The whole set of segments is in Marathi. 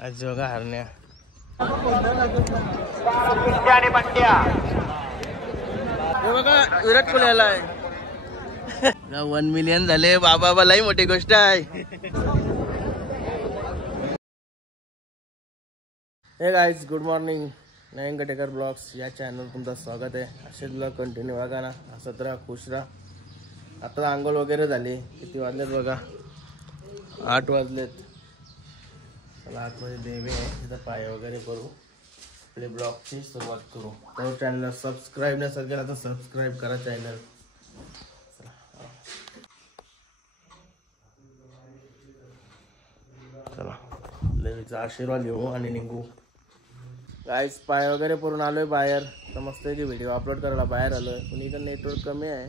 आज बघा हरण्या हे बघा विराट कोहली आलाय 1 मिलियन झाले बाबा लई मोठी गोष्ट आहे। हे गाइस गुड मॉर्निंग नयन गटेकर ब्लॉग्स या चॅनल तुमचं स्वागत आहे। असेच ब्लॉग कंटिन्यू बघा ना, हसत राहा खुश राहा। आता आंघोळ वगैरे झाली, किती वाजलेत बघा 8 वाजलेत। चला आतमध्ये देवी आहे तिथं पाय वगैरे करू, आपले ब्लॉगची सुरुवात करू। तर चॅनलला सबस्क्राईब नसेल केला तर सबस्क्राईब करा चॅनल। चला देवीचा आशीर्वाद घेऊ आणि निघू। गाइस पाय वगैरे करून आलोय बाहेर, तर मस्त की व्हिडिओ अपलोड करायला बाहेर आलोय। पण इथं नेटवर्क कमी आहे,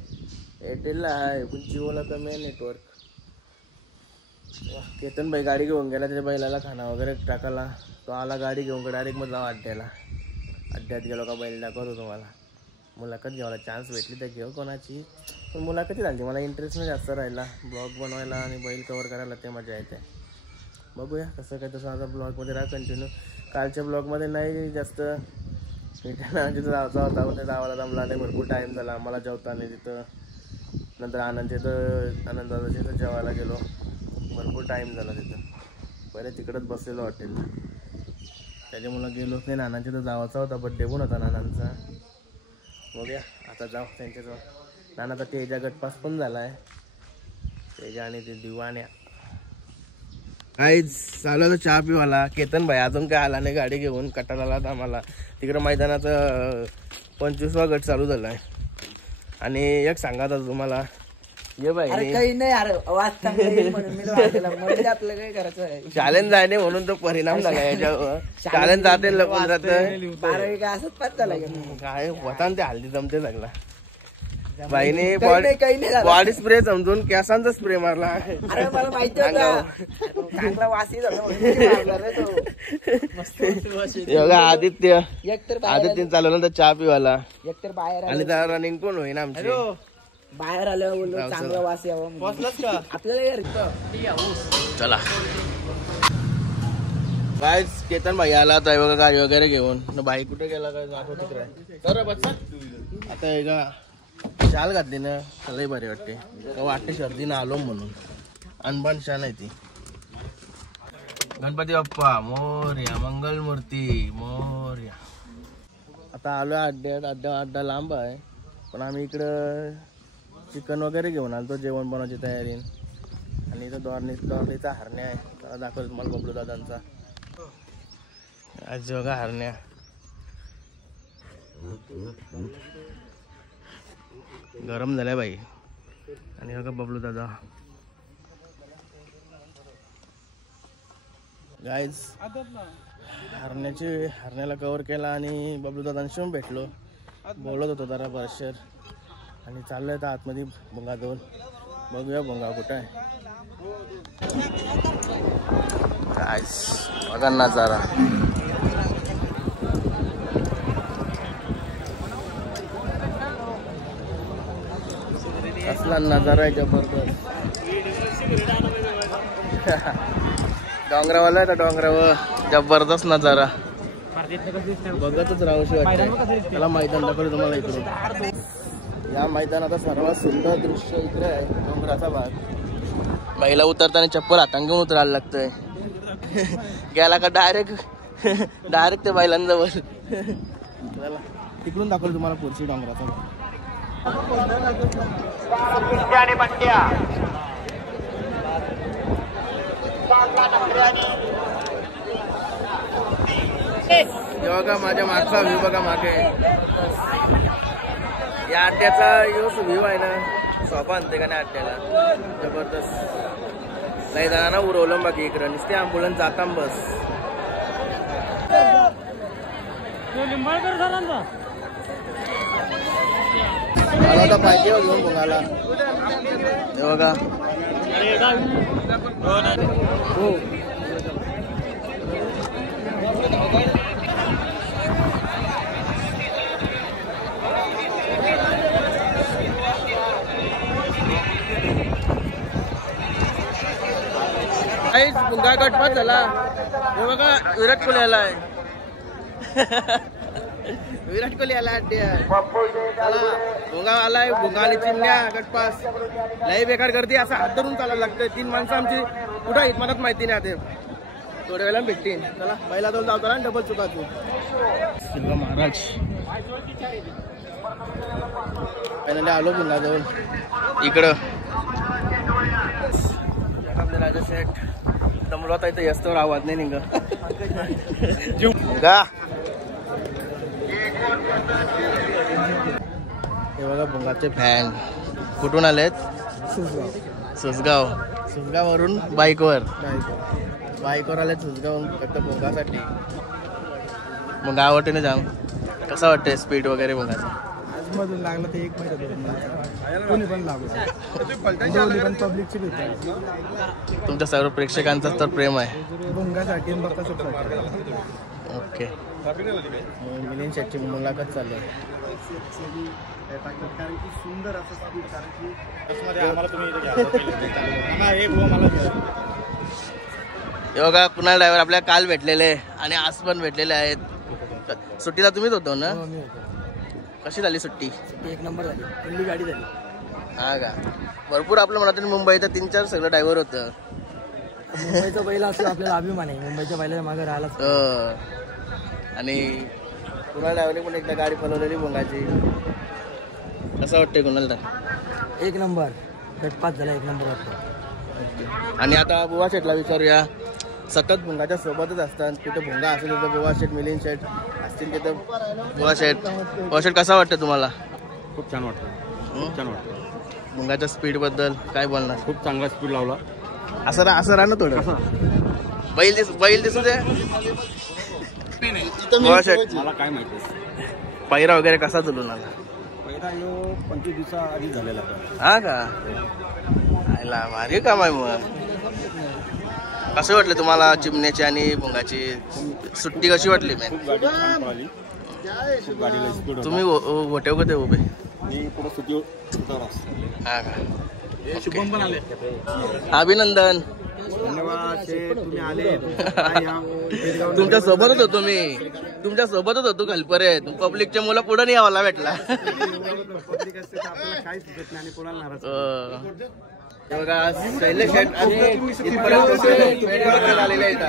एअरटेलला आहे पण जिओला कमी आहे नेटवर्क। केतन भाई गाडी घेऊन गेला, त्याच्या बैलाला खाना वगैरे टाकायला। तो आला गाडी घेऊन डायरेक्ट मग जाऊ अड्ड्यात गेलो का बैल दाखवतो तुम्हाला। मुलाखत घ्यायला चान्स भेटली तर घेऊ कोणाची, पण मुलाखती झाली मला इंटरेस्ट नाही जास्त राहिला ब्लॉग बनवायला आणि बैल कवर करायला, ते मजा येते। बघूया कसं काय तसं आता ब्लॉगमध्ये राहा कंटिन्यू। कालच्या ब्लॉगमध्ये नाही जास्त जिथं जायचा होता पण त्या गावाला जमला नाही, भरपूर टाईम झाला आम्हाला जेवताना तिथं। नंतर आनंदाच्या इथं जेवायला गेलो, भरपूर टाईम झाला तिथं। पहिले तिकडंच बसलेलो हॉटेलला, त्याच्यामुळं गेलोच नाही। नानांच्या तर जावाचा होता, बड्डे पण होता नानांचा। बघूया आता जाऊ त्यांच्याजवळ। नानाचा तेजा गटपास पण झाला आहे, तेजा आणि ते दिवाण्या। काहीच चालू चहा पिवाला। केतन भाई अजून काय आला नाही गाडी घेऊन, कटाला आम्हाला तिकडं मैदानाचं 25वा गट चालू झाला आहे। आणि एक सांगा आता तुम्हाला ये बाई काही नाही यार, आपलं काय करायचं चॅलेंज आहे म्हणून तो परिणाम झाला याच्यावर। चॅलेंज जाते लपून जात 12वी काय असंच पाच झाला काय होता ते हल्दी जमते सगळा। बाईने बॉडी स्प्रे समजून केसांचा स्प्रे मारला। अरे मला माहिती होतं चांगला वासी झाला आदित्य चालवलं तर चहा पिवाला, एकतर बाहेर आणि त्या रनिंग पण होईन आमची। बाहेर आल्यावर बोललो चांगला वास यावं आपल्याला। चला गाइस केतन भाई आला तर बघा गाडी वगैरे घेऊन। बाई कुठे गेला काय दाखव तिकडे तर बच्चा। आता एका शाल घातली ना लई बरी वाटते सर्दीनं आलो म्हणून। अनबान शान आहे ती। गणपती बाप्पा मोरया, मंगलमूर्ती मोरया। आता आलो अड्डा लांब आहे, पण आम्ही इकडं चिकन वगैरे घेऊन आलो जेवण बनवायची तयारी। आणि इथं दोरलीचा हरण्या आहे, त्याला दाखवतो तुम्हाला बबलू दादांचा। आज बघा हरण्या गरम झाल्या बाई। आणि बघा बबलू दादा। गाइस हरण्याला कव्हर केला आणि बबलू दादांशी भेटलो, बोलत होतो जरा बरशर। आणि चाललोय तर आतमध्ये भोंगा दोन, बघूया भोंगा कुठं आहे। गाइस बघा नजारा, असला नजारा आहे जबरदस्त। डोंगरावाला आहे का डोंगरावर जबरदस्त नजारा, बघतच राहूशी वाटतंय। त्याला मैदान दाखवलं तुम्हाला इकडे। या मैदानाचा सर्वात सुंदर दृश्य इकडे आहे, डोंगराचा भाग। महिला उतरताना चप्पल हातांग उतरायला लागतंय गेला का डायरेक्ट ते बैलांजवळ। चला तिकडून दाखवलं तुम्हाला पुढची डोंगराचा भाग। बघा माझ्या मागचा व्ह्यू बघा मागे, या अड्ड्याचा योच व्ह्यू आहे ना। सोपा आणते का नाही अड्ड्याला, जबरदस्त। नाही जाणार ना उरवलं बाकी इकडं नुसते अँब्युलन्स जाता बस। मला तर पाहिजे घेऊन बघायला हे बघा। हो भुंगा गटपास झाला। हे बघा विराट कोहली आलाय. विराट कोहली आला भोंगा आलाय. भोंगा आणि चिमण्या गटपास लई बेकार गर्दी. असं हात धरून चालायला लागतंय. 3 माणसं आमची कुठं आहेत मनात माहिती नाही. आता थोड्या वेळा भेटतील. चला पहिला दोन धावताना डबल चुका तू. शिल्वा महाराज फायनली आलो पुन्हा जाऊन इकडं. राजा शेठ दमलो आता इथं यस्तवर आवाज नाही निघ गा. हे बघा भोंगाचे फॅन कुठून आलेत? सुसगाववरून बाईकवर आलेत सुसगावून फक्त भोंगासाठी. मग आवडते ना जाम. कसं वाटतंय स्पीड वगैरे भोंगाचं? मधून लागलं ते 1 महिना कोणी पण लागलं पब्लिकची भेट. तुमच्या सर्व प्रेक्षकांचं तर प्रेम आहे भोंगासाठी. ओके. मिलिंद शेटची मुलाखत चालू आहे. सुंदर असं हे बघा कुणाल ड्रायव्हर आपल्याला काल भेटलेले आणि आज पण भेटलेले आहेत. सुट्टीला तुम्हीच होतो ना? कशी झाली सुट्टी? 1 नंबर झाली. पहिली गाडी झाली. हा का? भरपूर आपलं म्हणत मुंबईत 3-4 सगळं ड्रायव्हर होतं. मुंबईचा पहिला असं आपल्याला अभिमान आहे. मुंबईच्या पहिल्या मागे राहिला. आणि कुणाल ड्रायव्हरने पण एकदा गाडी पळवलेली भोंगाची. कसं वाटतंय कुणाल? 1 नंबर गटपास झाला. 1 नंबर वाटतो. आणि आता बुवा शेठला विचारूया. सतत भोंगाच्या सोबतच असतात. तिथे भोंगा असेल तिथं बुवा शेठ मिलिंद शेठ असतील तिथं बुवा शेठ कसा वाटतं तुम्हाला? खूप छान वाटतं. खूप छान वाटतं. भोंगाच्या स्पीड बद्दल काय बोलणार? खूप चांगला स्पीड लावला. असं राहा ना थोडं. बैल दिसू दे. बुवा शेठ मला काय माहिती पायरा वगैरे कसा चलून आला? पहिला 25 दिवसाआधी झालेला. हा का? आयला भारी काम आहे. मग कसं वाटलं तुम्हाला चिमण्याची आणि भोंगाची सुट्टी कशी वाटली? मॅन खूप गाडी छान पळाली. खूप गाडीला स्पीड होता. तुम्ही होते का ते उभे? मी पुढे सुट्टीवर असतो. हा का? शुभम पण आले. अभिनंदन. धन्यवाद शेठ तुम्ही आले. तुमच्या सोबतच होतो मी. तुमच्या सोबतच होतो खालपर्यंत. पब्लिकच्या मुलं पुढे नाही यावाला भेटला. पब्लिक असते तर आपल्याला काही सुचत नाही आणि कोणाला नाराज. बघा शैलेश शेठ पेडगावकडे आलेले आहेत.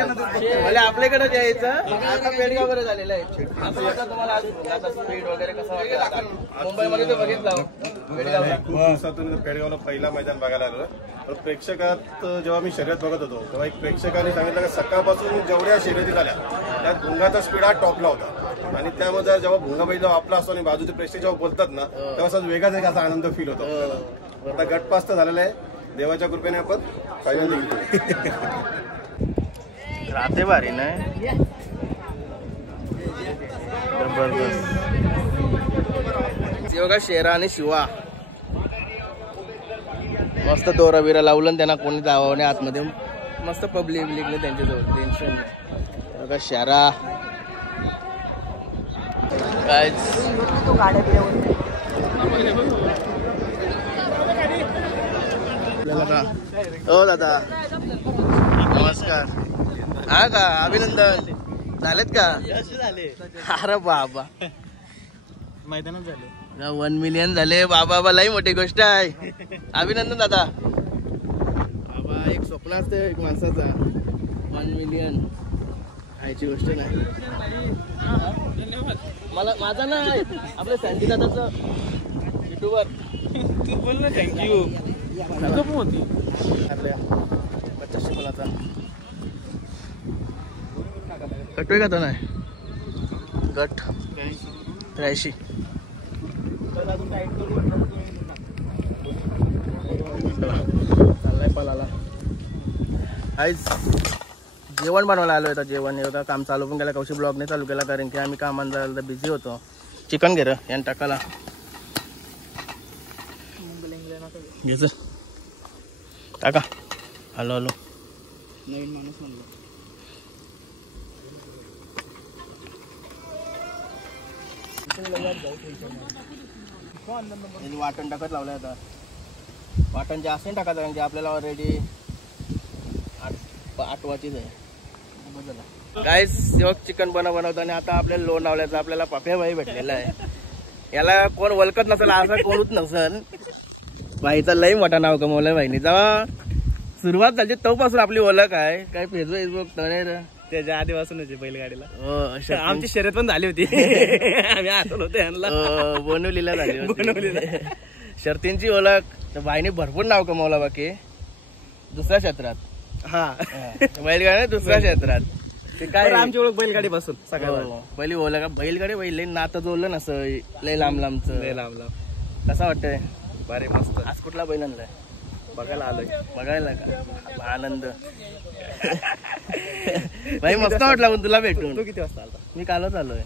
मला आपल्याकडे यायचं आता पेडगावकडे झालेलं आहे. असं वाटतं तुम्हाला आज भोंगाचा स्पीड वगैरे कसं वाटतं? मुंबईमध्ये तर बघितलं पेडगावला. खूप दिवसातून पेडगावला पहिला मैदान बघायला आलो. तर प्रेक्षकात जेव्हा मी शर्यत बघत होतो तेव्हा एक प्रेक्षकाने सांगितलं की सकाळपासून जेवढ्या शर्यती झाल्या त्यात भोंगाचा स्पीड हा टॉपला होता. आणि त्यामध्ये जेव्हा भोंगा बैल आपला असतो आणि बाजूचे प्रेक्षक जेव्हा बोलतात ना तेव्हा असं वेगळाच एक असा आनंद फील होतो. आता गटपास तर झालेला आहे. देवाच्या कृपेने आपण फायनल जिंकतो. राहते भारी नाही जबरदस्त. बघा शेरा आणि शिवा मस्त दोरा बिरा लावलं. त्यांना कोणी जावं नाही आतमध्ये. मस्त पब्लिकने त्यांच्याजवळ टेन्शन नाही. बघा शेरा काय हो दादा नमस्कार. हा का? अभिनंदन. झालेत का? अरे बाबा मैदानात झाले. 1 मिलियन झाले बाबा. लई मोठी गोष्ट आहे. अभिनंदन दादा. बाबा एक स्वप्न असतं एक माणसाचा. 1 मिलियन खायची गोष्ट नाही. मला माझा नाही आपल्या सँडी दादाचं युट्यूबर. तू बोल ना थँक्यू. आपल्या 50 फुलाचा कटोय का तो नाही गट 83. चाललाय पलाला. आज जेवण बनवायला आलो होतं. जेवण हे होतं. काम चालू पण केलं. कौशी ब्लॉग नाही चालू केला कारण की आम्ही कामाला जायला तर बिझी होतो. चिकन घे रे यान टाकाला घ्यायचं टाका. हॅलो नवीन माणूस म्हणलं. वाटण टाकत लावलं आता. वाटण जास्त नाही टाकायचं कारण की आपल्याला ऑलरेडी 8 वाटीच आहे. गाईस चिकन बनवतो आणि आता आपल्याला लोणावल्याचा आपल्याला पप्याबाई भेटलेला आहे. याला कोण ओळखत नसेल असं कोणच नसेल. बाईचा लई मोठा नाव कमवलंय बाईने. जेव्हा सुरुवात झाली तेव्हापासून आपली ओळख आहे. काय फेसबुक तनेर त्याच्या आधीपासूनच बैलगाडीला हो आमची शर्यत पण झाली होती. आम्ही आलो होतो यांना बनवलीला झाली शर्तींची ओळख. बाईने भरपूर नाव कमवलं बाकी दुसऱ्या क्षेत्रात. हा बैलगाडी दुसऱ्या क्षेत्रात ते काय आमची ओळख बैलगाडी पासून सगळ्यात पहिली ओळख बैलगाडी बैल नातं जोडलं नसं लय लांब लांबचं. लय लांब लांब. कसं वाटतंय? बरे मस्त. आज कुठला बैल आणलाय? बघायला आलोय. बघायला का? आनंद भाई मस्त वाटला पण तुला भेटून. तू किती वाजता आला? मी कालच आलोय.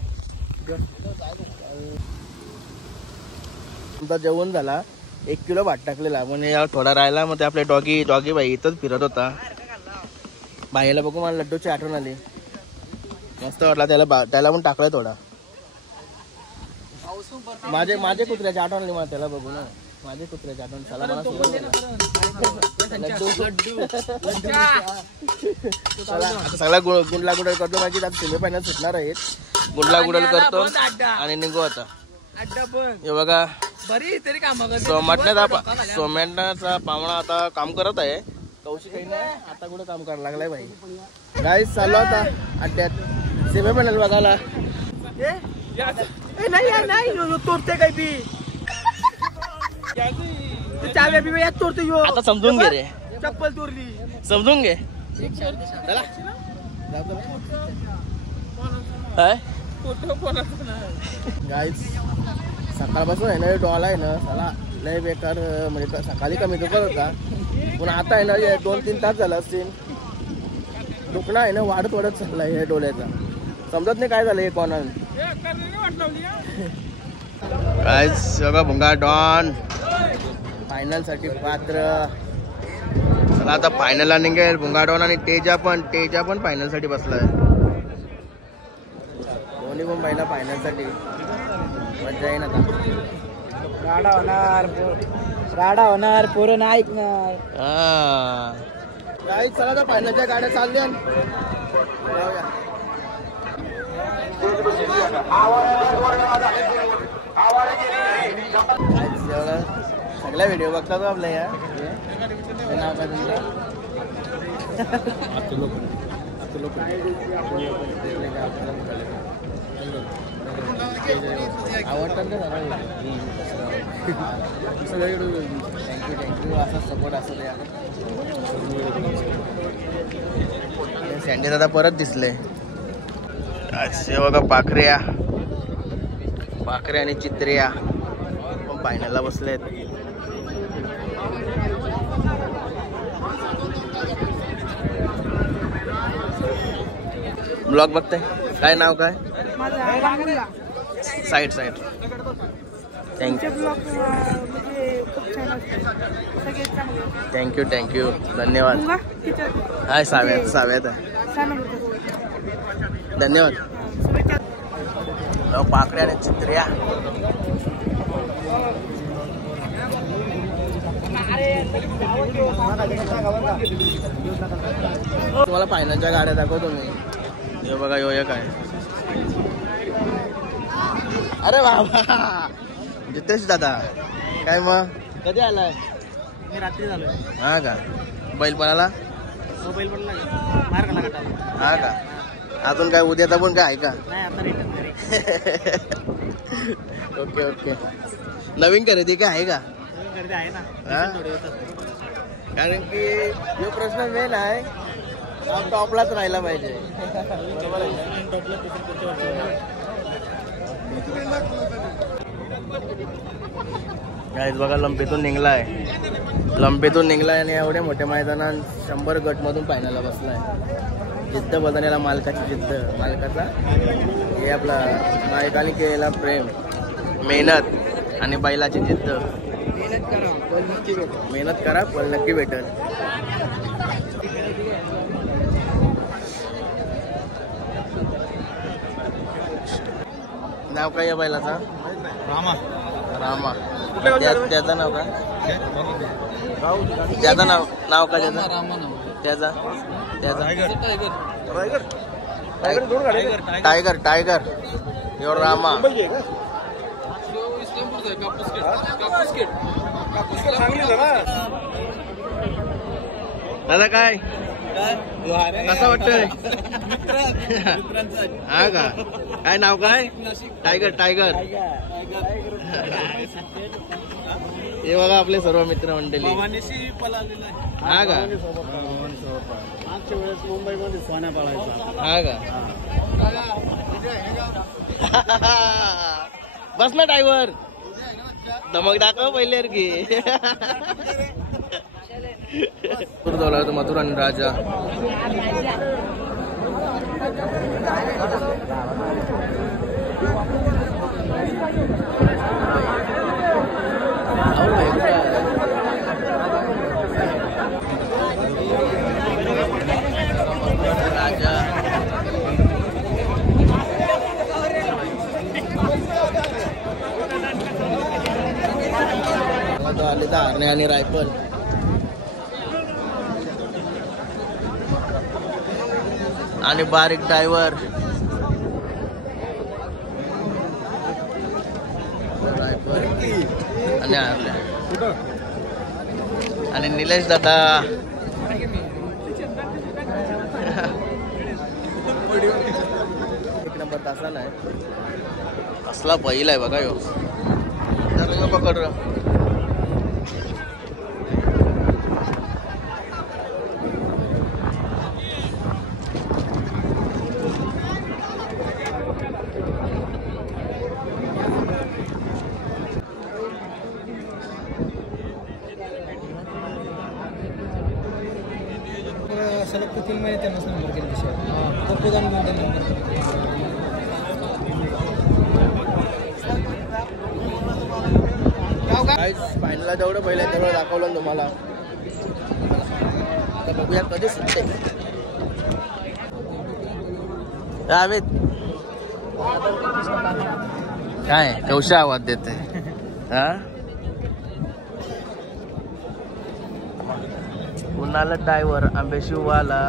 तुमचा जेवण झाला. 1 किलो भात टाकलेला म्हणजे थोडा राहिला. मग ते आपले डॉगी बाई इथंच फिरत होता. बाईला बघू मला लड्डूची आठवण आली. मस्त वाटला त्याला पण टाकलाय थोडा. माझे कुत्र्याची आठवण आली मला त्याला बघू ना. माझे कुत्र्याची आठवण चला मला सगळा गुंडला गुडल करतो. माझी सेमी फायनल सुटणार आहेत. गुंडला गुडल करतो आणि निघू आता. हे बघा सोमनाचा पावणा आता काम करत आहे. कौशिक काही नाही आता कुठे काम करायला लागलाय भाई. गाईस चाललो आता अड्ड्यात सेमी फायनल बघायला. तोडते काय बी चाव्या बी यात तोडते. आता समजून घे रे. चप्पल तोडली समजून घे. गाईस सकाळपासून आहे ना डॉल आहे ना साला लय बेकार. म्हणजे सकाळी कमी दुखत होता पण आता आहे ना 2-3 तास झाला असतील दुखणं आहे ना वाढत चाललाय हे डोळ्याचा. समजत नाही काय झालं हे कोणाला. गाईस बघा भुंगा डॉन फायनल साठी पात्र. चला आता फायनलला निघेल भुंगा डॉन आणि तेजा पण फायनल साठी बसलाय. दोन्ही पण पहिला फायनल साठी मजा येईन. आता राडा होणार पोरं नाही ऐकणार. काही चला तर फायनलच्या गाड्या चालल्या. सगळ्या व्हिडिओ बघता तो आपल्या या नाव काय तुमचं? आवडतात ना सगळं. थँक्यू असा सपोर्ट असू द्या. सँडी दादा परत दिसले. असे बघा पाखऱ्या आणि चित्र्या पण फायनलला बसलेत. ब्लॉग बघताय काय नाव काय? साईड थँक्यू धन्यवाद. हाय साव्यात धन्यवाद. पाकड्या आणि चित्र्या तुम्हाला फायनलच्या गाड्या दाखवतो मी. हे बघा यो एक आहे. अरे बाबा जितेश दादा काय मग कधी आलाय? मी रात्री झालोय. हा का बैलपणाला? बैल पण मार्ग हा का अजून काय उद्याचा पण काय आहे का? नाही आता रिटर्न घरी. ओके नवीन खरेदी काय आहे का? गर्दी आहे ना. कारण की जो प्रश्न मेन आहे टॉपलाच राहायला पाहिजे. बरोबर आहे. गाईस बघा लंपेतून निघलाय आणि एवढ्या मोठ्या मैदानात 100 गट मधून फायनलला बसलाय. जिद्द बदलण्याला मालकाची जिद्द मालकाचा हे आपला मालकाने केलेला प्रेम मेहनत आणि बैलाची जिद्द. मेहनत करा पण नक्की भेटेल. नाव काय या बैलाचा? रामा. त्याचं नाव काय? त्याचं नाव का त्याचा? त्याचा टायगर टायगर यो रामा दादा काय कसं वाटतंय हा का काय नाव काय टायगर टायगर हे बघा आपले सर्व मित्र मंडळी हा का मागच्या वेळेस मुंबईमध्ये सोन्या पळायचा हा का बस ना ड्रायव्हर धमक दाखव पहिले की मथुर आणि राजा आले धारणे आणि रायफल आणि बारीक ड्रायव्हर रायफल आणि हारल्या आणि निलेश दादा एक नंबर तासा नाही असला पहिला आहे बघा यो रंग पकड सलग 3 महिने त्यांनाच नंबर केला प्रत्येकाने नंबर फायनलला जेवढं पहिलं तेवढं दाखवलं तुम्हाला आता बघूया कधी सुटते अमित काय कौशा आवाज देते हा कुणाला ड्रायव्हर आंबेशिववाला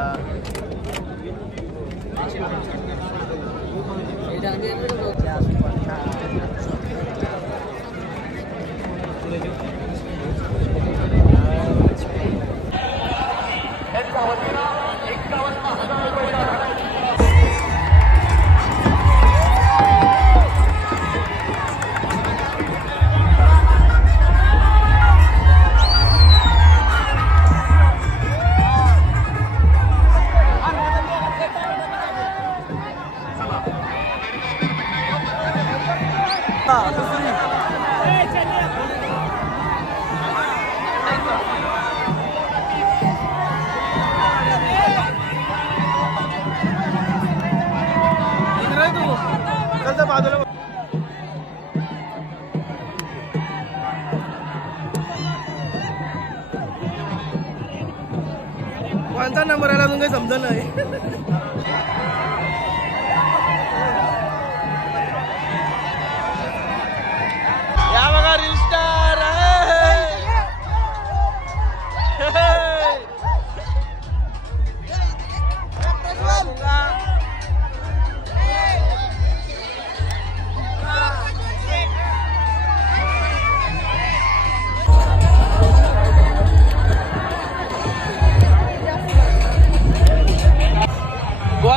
कोणता नंबर आला तुम काही समजा नाही या बघा रील स्टार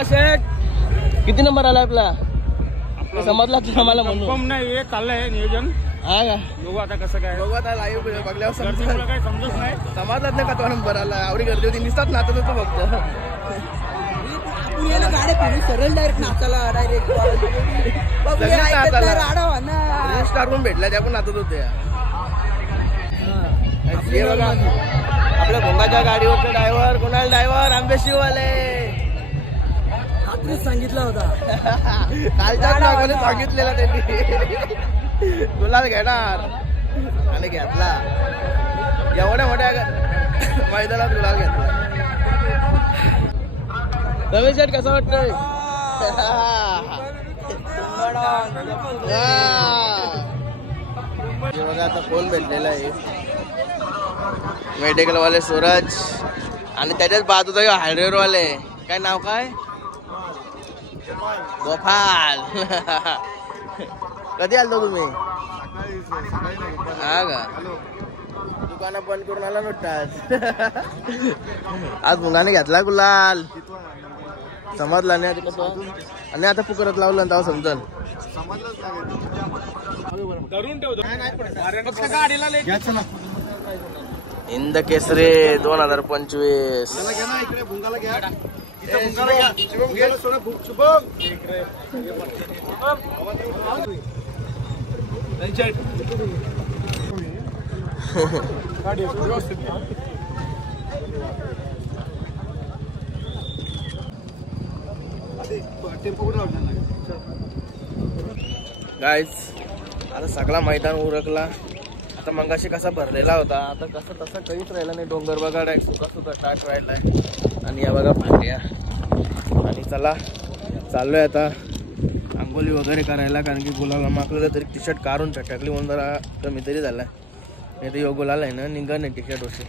शेठ किती नंबर आला आपला समजला आम्हाला म्हणून नाही हे चाललंय नियोजन हा का बघू आता कसं काय बघू आता लाईव्ह बघल्यावर समजलं काही समजत नाही समजलाच नाही का तो नंबर आला आवडी गर्दी होती निसतात नाचत होतो फक्त गाडी सरळ डायरेक्ट नाचायला डायरेक्ट स्टारून भेटला त्या पण नाचत होते हे बघा आपल्या भोंगाच्या गाडीवरचे ड्रायव्हर कोणाला ड्रायव्हर आंबेशिववाले सांगितलं होता कालच्या नावाने सांगितलेला त्यांनी गुलाल घेणार आणि घेतला एवढ्या मोठ्या मैदानात गुलाल घेतला रमेश शेठ कसं वाटतंय बघा आता कोण भेटलेला आहे मेडिकल वाले सूरज आणि त्याच्याच बाजूचा हायड्रोर वाले काय नाव काय गोपाल कधी आलतो तुम्ही? हा का? दुकानं बंद करून आला नव्हता आज मुलाने घेतला गुलाल समजला नाही आधी कसं आणि आता पुकारत लावलं तेव्हा समजल हिंद केसरी 2025 गाईज आता सगळा मैदान उरकला. आता मंगाशी कसा भरलेला होता आता कसं तसं काहीच राहिला नाही. डोंगर बघा सुका सुका टाट राहिलाय आणि या बघा भांड्या. आणि चला चाललोय आता आंघोळी वगैरे करायला कारण की गुलाला मागलं तरी टी शर्ट काढून टाकली म्हणून जरा कमी तरी झाला. नाही तर यो गुलाल आहे ना निघा नाही टी शर्ट वरती.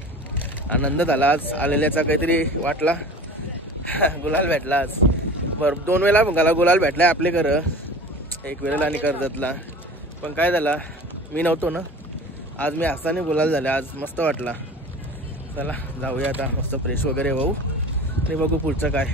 आनंद झाला आज आलेल्याचा काहीतरी वाटला गुलाल भेटला आज. बरं 2 वेळा मला गुलाल भेटलाय आपले घरं एक वेळेला आणि कर्जतला. पण काय झाला मी नव्हतो ना आज मी असताना गुलाल झाले आज मस्त वाटला. चला जाऊया आता मस्त फ्रेश वगैरे होऊ आणि बघू पुढचं काय.